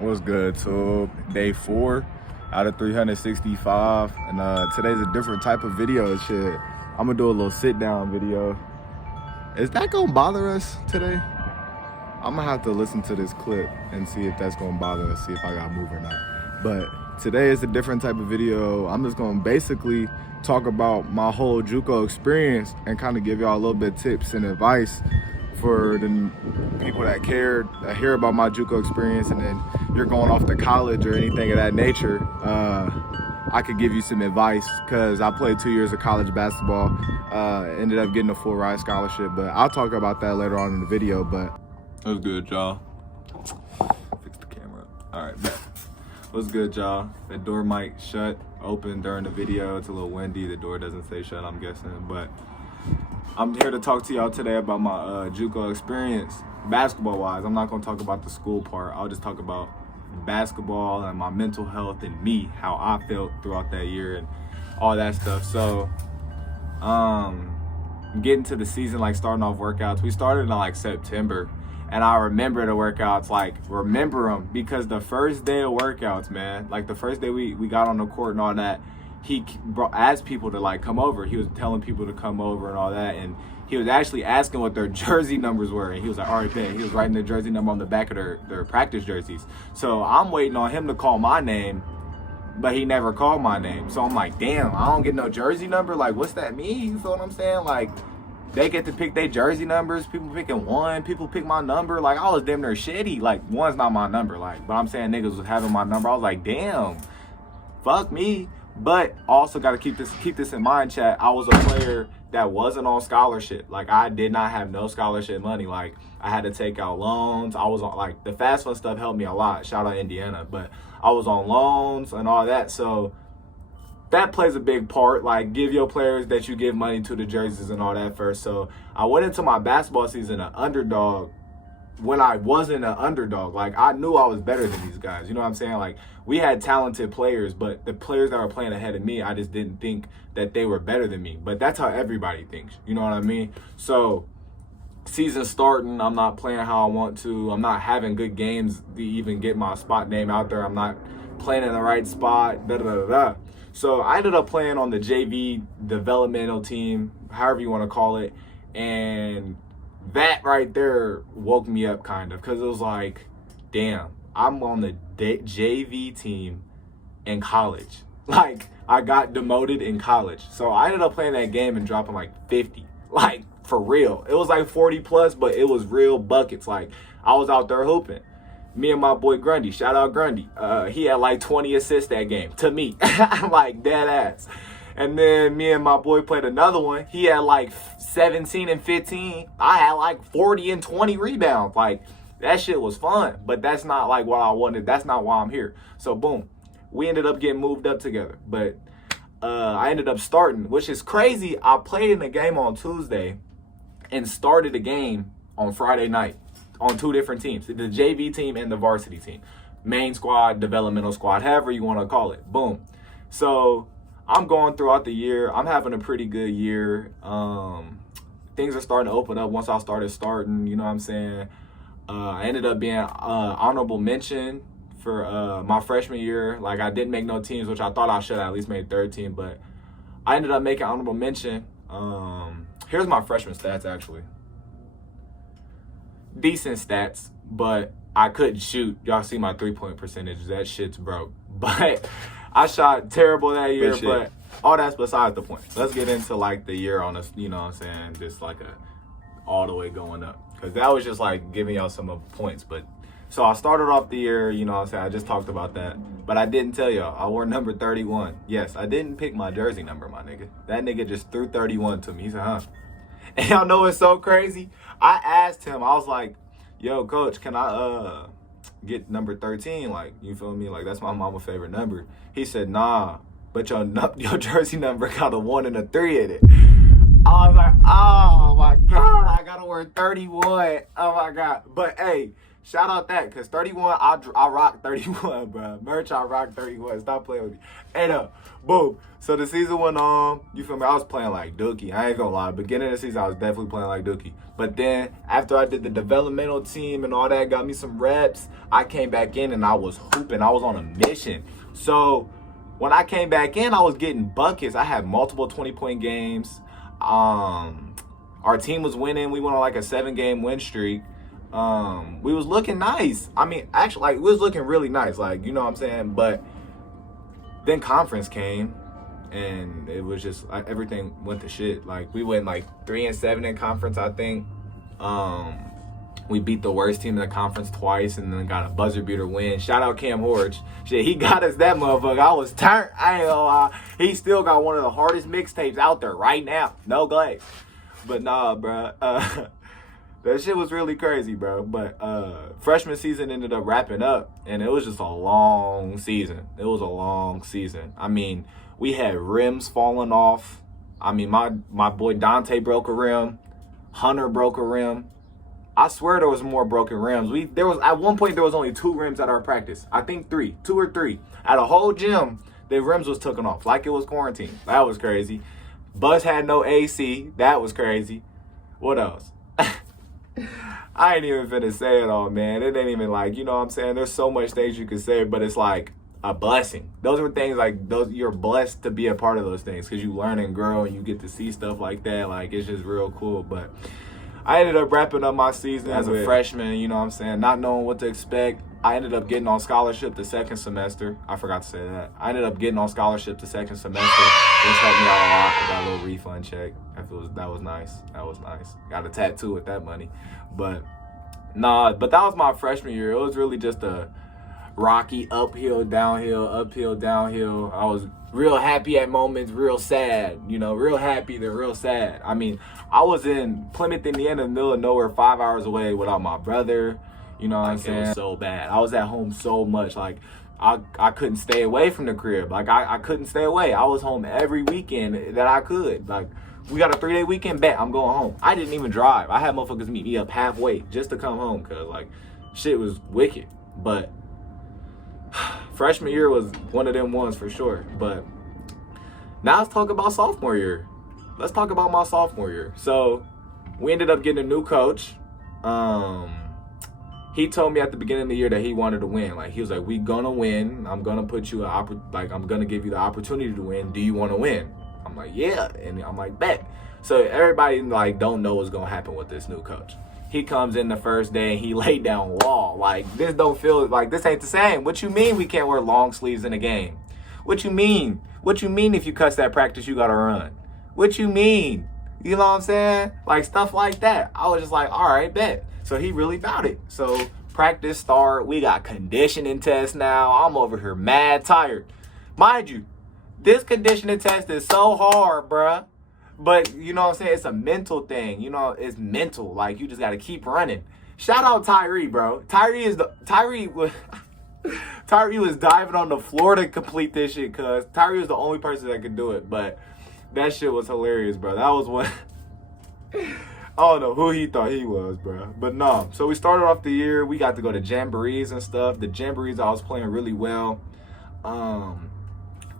What's good, Tube? Day 4 out of 365, and today's a different type of video. Shit, I'm gonna do a little sit-down video. Is that gonna bother us today? I'm gonna have to listen to this clip and see if that's gonna bother us, see if I gotta move or not. But today is a different type of video. I'm just gonna basically talk about my whole JUCO experience and kind of give y'all a little bit of tips and advice for the people that hear about my JUCO experience, and then you're going off to college or anything of that nature. I could give you some advice because I played 2 years of college basketball, ended up getting a full ride scholarship, but I'll talk about that later on in the video. But what's good, y'all? Fix the camera. All right, bet. What's good, y'all? The door might shut open during the video. It's a little windy. The door doesn't say shut, I'm guessing, but I'm here to talk to y'all today about my JUCO experience, basketball-wise. I'm not gonna talk about the school part. I'll just talk about basketball and my mental health and me, how I felt throughout that year and all that stuff. So, getting to the season, like starting off workouts, we started in like September, and I remember the workouts, remember them, because the first day of workouts, man, like the first day we got on the court and all that, he asked people to like come over. He was telling people to come over and all that, and he was actually asking what their jersey numbers were, and he was like, all right, bet. He was writing their jersey number on the back of their practice jerseys. So I'm waiting on him to call my name, but he never called my name. So I'm like, damn, I don't get no jersey number? Like, what's that mean? You feel what I'm saying? Like, they get to pick their jersey numbers. People picking 1, people pick my number. Like, I was damn near shitty. Like, 1's not my number. Like, but I'm saying niggas was having my number. I was like, damn, fuck me. But also got to keep this in mind, chat. I was a player that wasn't on scholarship. Like, I did not have no scholarship money. Like, I had to take out loans. I was on, like, the fast fund stuff helped me a lot. Shout out Indiana. But I was on loans and all that. So that plays a big part. Like, give your players that you give money to the jerseys and all that first. So I went into my basketball season an underdog when I wasn't an underdog. Like, I knew I was better than these guys. You know what I'm saying? Like, we had talented players, but the players that were playing ahead of me, I just didn't think that they were better than me. But that's how everybody thinks. You know what I mean? So season starting, I'm not playing how I want to. I'm not having good games to even get my spot name out there. I'm not playing in the right spot, da-da-da-da. So I ended up playing on the JV developmental team, however you want to call it. And that right there woke me up kind of, because it was like, damn, I'm on the JV team in college. Like, I got demoted in college. So I ended up playing that game and dropping like 50. Like, for real. It was like 40 plus, but it was real buckets. Like, I was out there hooping. Me and my boy Grundy, shout out Grundy. He had like 20 assists that game to me. Like, dead ass. And then me and my boy played another one. He had like 17 and 15. I had like 40 and 20 rebounds. Like, that shit was fun. But that's not like what I wanted. That's not why I'm here. So boom, we ended up getting moved up together. But I ended up starting, which is crazy. I played in a game on Tuesday and started a game on Friday night on 2 different teams, the JV team and the varsity team. Main squad, developmental squad, however you want to call it. Boom. So I'm going throughout the year. I'm having a pretty good year. Things are starting to open up once I started starting, you know what I'm saying? I ended up being honorable mention for my freshman year. Like, I didn't make no teams, which I thought I should have at least made 3rd team, but I ended up making honorable mention. Here's my freshman stats, actually. Decent stats, but I couldn't shoot. Y'all see my 3-point percentage. That shit's broke. But I shot terrible that year, but all that's besides the point. Let's get into like the year on us, you know what I'm saying? Just like all the way going up. Because that was just like giving y'all some of the points. But so I started off the year, you know what I'm saying? I just talked about that. But I didn't tell y'all. I wore number 31. Yes, I didn't pick my jersey number, my nigga. That nigga just threw 31 to me. He said, huh? And y'all know it's so crazy. I asked him, I was like, yo, coach, can I get number 13? Like, you feel me? Like, that's my mama's favorite number. He said, nah, but your jersey number got a 1 and a 3 in it. I was like, oh my God, I gotta wear 31. Oh my God. But hey, Shout out that, because 31, I rock 31, bro. Merch, I rock 31. Stop playing with me. Hey, no. Boom. So the season went on. You feel me? I was playing like Dookie. I ain't gonna lie. Beginning of the season, I was definitely playing like Dookie. But then, after I did the developmental team and all that, got me some reps, I came back in and I was hooping. I was on a mission. So when I came back in, I was getting buckets. I had multiple 20-point games. Our team was winning. We went on like a 7-game win streak. We was looking nice. I mean, actually, like, we was looking really nice. Like, you know what I'm saying? But then conference came, and it was just, like, everything went to shit. Like, we went like 3-7 in conference, I think. We beat the worst team in the conference twice, and then got a buzzer beater win. Shout out Cam Horch. Shit, he got us that motherfucker. I was turned. I ain't gonna lie. He still got one of the hardest mixtapes out there right now. No glaze. But nah, bro. That shit was really crazy, bro. But freshman season ended up wrapping up, and it was just a long season. It was a long season. I mean, we had rims falling off. I mean, my boy Dante broke a rim. Hunter broke a rim. I swear there was more broken rims. At one point there was only 2 rims at our practice. I think 3, 2 or 3. At a whole gym, the rims was taken off like it was quarantine. That was crazy. Bus had no AC. That was crazy. What else? I ain't even finna say it all, man. It ain't even like, you know what I'm saying? There's so much things you could say, but it's like a blessing. Those are things like those. You're blessed to be a part of those things because you learn and grow and you get to see stuff like that. Like, it's just real cool. But I ended up wrapping up my season as a freshman, you know what I'm saying? Not knowing what to expect. I ended up getting on scholarship the second semester. I forgot to say that. I ended up getting on scholarship the second semester, which helped me out a lot. I got a little refund check. That was nice. That was nice. Got a tattoo with that money. But that was my freshman year. It was really just a rocky uphill, downhill. I was real happy at moments, real sad. You know, real happy, then real sad. I mean, I was in Plymouth, Indiana, in the middle of nowhere, 5 hours away without my brother. You know what I'm saying? It was so bad. I was at home so much. Like, I couldn't stay away from the crib. Like, I couldn't stay away. I was home every weekend that I could. Like, we got a 3-day weekend, bet I'm going home. I didn't even drive. I had motherfuckers meet me up halfway just to come home because, like, shit was wicked. But freshman year was one of them ones for sure. But now let's talk about sophomore year. Let's talk about my sophomore year. So we ended up getting a new coach. He told me at the beginning of the year that he wanted to win. Like, he was like, we gonna win. I'm gonna put you I'm gonna give you the opportunity to win. Do you want to win? I'm like, yeah. And I'm like, bet. So everybody like don't know what's gonna happen with this new coach. He comes in the first day and he laid down law. Like, this don't feel like this ain't the same. What you mean we can't wear long sleeves in a game? What you mean? What you mean if you cuss that practice you gotta run? What you mean? You know what I'm saying? Like, stuff like that. I was just like, all right, bet. So he really about it. So practice start. We got conditioning tests now. I'm over here mad tired. Mind you, this conditioning test is so hard, bruh. But you know what I'm saying? It's a mental thing. You know, it's mental. Like, you just got to keep running. Shout out Tyree, bro. Tyree was diving on the floor to complete this shit because Tyree was the only person that could do it. But that shit was hilarious, bro. That was one. I don't know who he thought he was, bro. But no. So we started off the year. We got to go to jamborees and stuff. The jamborees, I was playing really well. I'm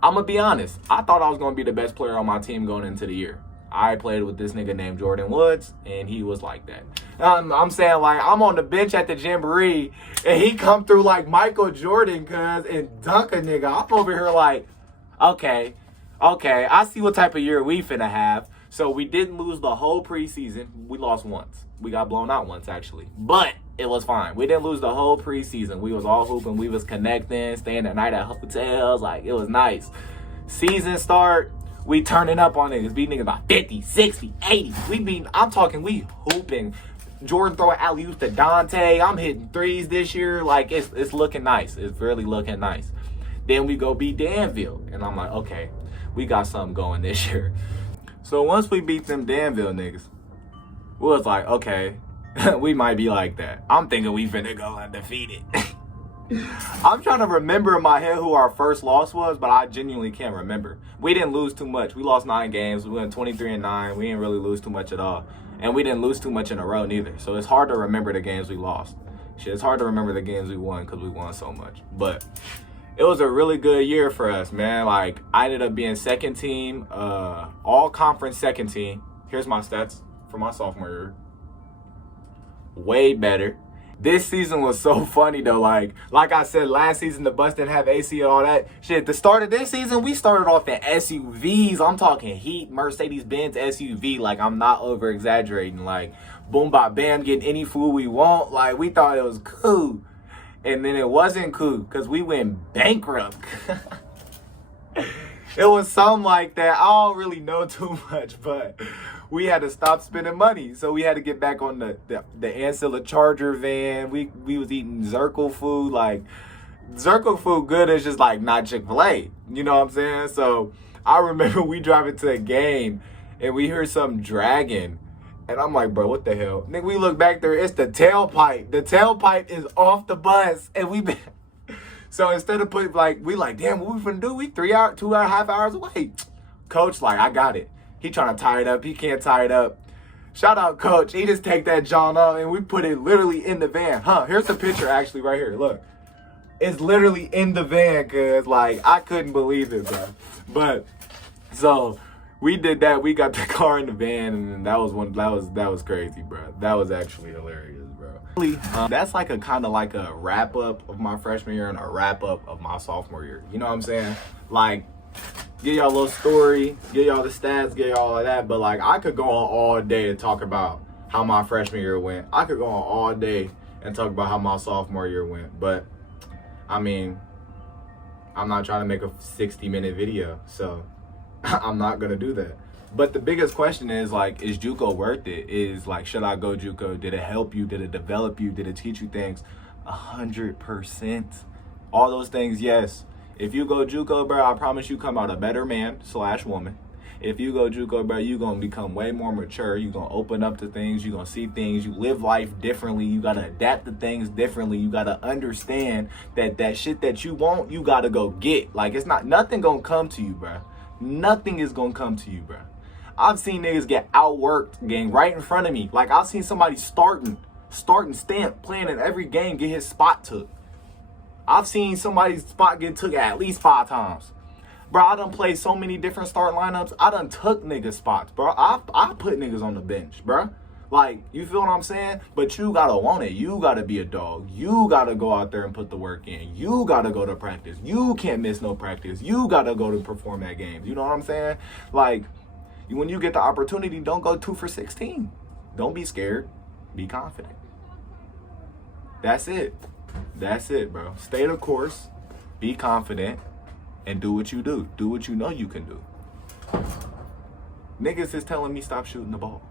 going to be honest. I thought I was going to be the best player on my team going into the year. I played with this nigga named Jordan Woods, and he was like that. I'm saying, like, I'm on the bench at the jamboree, and he come through like Michael Jordan, and dunk a nigga. I'm over here like, okay, I see what type of year we finna have. So we didn't lose the whole preseason. We lost once. We got blown out once, actually. But it was fine. We didn't lose the whole preseason. We was all hooping. We was connecting, staying at night at hotels. Like, it was nice. Season start, we turning up on niggas. Beat niggas by 50, 60, 80. We hooping. Jordan throwing alley-oops to Dante. I'm hitting threes this year. Like, it's looking nice. It's really looking nice. Then we go beat Danville. And I'm like, okay, we got something going this year. So once we beat them Danville niggas, we was like, okay, we might be like that. I'm thinking we finna go undefeated. I'm trying to remember in my head who our first loss was, but I genuinely can't remember. We didn't lose too much. We lost 9 games. We went 23-9. We didn't really lose too much at all. And we didn't lose too much in a row neither. So it's hard to remember the games we lost. Shit, it's hard to remember the games we won because we won so much. But it was a really good year for us, man. Like, I ended up being second team, all conference second team. Here's my stats for my sophomore year. Way better. This season was so funny though. Like I said, last season the bus didn't have AC and all that shit. The start of this season, we started off in SUVs. I'm talking Heat, Mercedes-Benz SUV. Like, I'm not over exaggerating. Like, boom, bop, bam, getting any food we want. Like, we thought it was cool, and then it wasn't cool because we went bankrupt. It was something like that. I don't really know too much, but we had to stop spending money. So we had to get back on the Ancilla Charger van. We was eating Zirkle food. Like, Zirkle food good is just like not Chick-fil-A. You know what I'm saying? So I remember we driving to a game and we heard something dragging. And I'm like, bro, what the hell? Nigga, we look back there, it's the tailpipe. The tailpipe is off the bus. And we been... So instead of putting, like, we like, damn, what we finna do? We 2.5 hours away. Coach, like, I got it. He trying to tie it up. He can't tie it up. Shout out, Coach. He just take that John up and we put it literally in the van. Here's the picture actually right here. Look. It's literally in the van, cause like, I couldn't believe it, bro. But, so, we did that. We got the car in the van, and that was crazy, bro. That was actually hilarious. That's like a kind of like a wrap up of my freshman year and a wrap up of my sophomore year. You know what I'm saying? Like, give y'all a little story, give y'all the stats, give y'all all of that. But like, I could go on all day and talk about how my freshman year went. I could go on all day and talk about how my sophomore year went. But I mean, I'm not trying to make a 60-minute video, so I'm not gonna do that. But the biggest question is, like, is JUCO worth it? Is, like, should I go JUCO? Did it help you? Did it develop you? Did it teach you things? 100%. All those things, yes. If you go JUCO, bro, I promise you come out a better man / woman. If you go JUCO, bro, you're going to become way more mature. You're going to open up to things. You're going to see things. You live life differently. You got to adapt to things differently. You got to understand that shit that you want, you got to go get. Like, it's not, nothing going to come to you, bro. Nothing is going to come to you, bro. I've seen niggas get outworked, gang, right in front of me. Like, I've seen somebody starting stamp, playing in every game, get his spot took. I've seen somebody's spot get took at least 5 times. Bro, I done played so many different start lineups. I done took niggas spots, bro. I put niggas on the bench, bro. Like, you feel what I'm saying? But you gotta want it. You gotta be a dog. You gotta go out there and put the work in. You gotta go to practice. You can't miss no practice. You gotta go to perform at games. You know what I'm saying? Like, when you get the opportunity, don't go 2 for 16. Don't be scared. Be confident. That's it. That's it, bro. Stay the course. Be confident. And do what you do. Do what you know you can do. Niggas is telling me stop shooting the ball.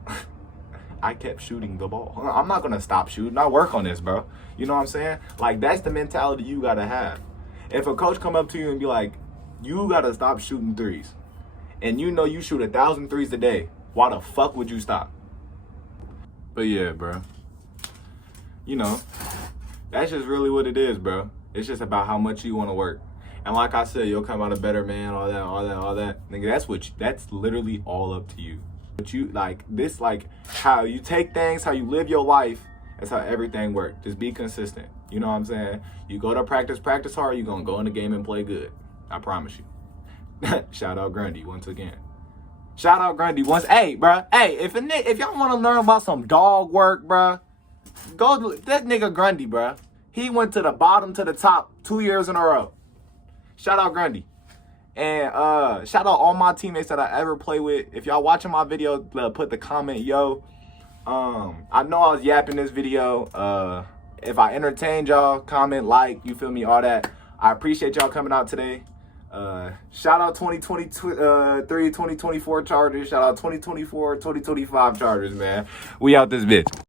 I kept shooting the ball. I'm not going to stop shooting. I work on this, bro. You know what I'm saying? Like, that's the mentality you got to have. If a coach come up to you and be like, you got to stop shooting threes, and you know you shoot 1,000 threes a day, why the fuck would you stop? But yeah, bro. You know, that's just really what it is, bro. It's just about how much you want to work. And like I said, you'll come out a better man, all that. Nigga, that's literally all up to you. But you, like, this, like, how you take things, how you live your life, that's how everything works. Just be consistent. You know what I'm saying? You go to practice hard, you're going to go in the game and play good. I promise you. Shout out Grundy once again. Shout out Grundy once. Hey, bro. Hey, if y'all want to learn about some dog work, bro, go to that nigga Grundy, bro. He went to the bottom to the top 2 years in a row. Shout out Grundy. And shout out all my teammates that I ever play with. If y'all watching my video, put the comment, yo. I know I was yapping this video. If I entertained y'all, comment, like, you feel me, all that. I appreciate y'all coming out today. Shout out 2023, 2024 Chargers. Shout out 2024, 2025 Chargers, man. We out this bitch.